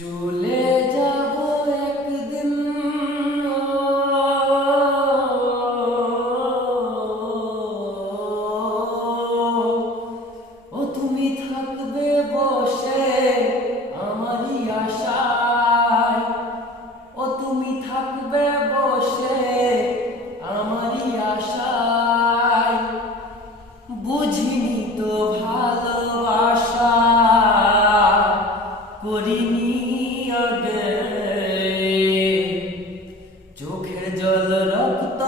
চলে যাব একদিন, ও তুমি থাকবে বসে আমারই আশায়, ও তুমি থাকবে বসে আমারই আশায়। বুঝিনি তো ভালোবাসা, করিনি আগে, চোখের জল রক্ত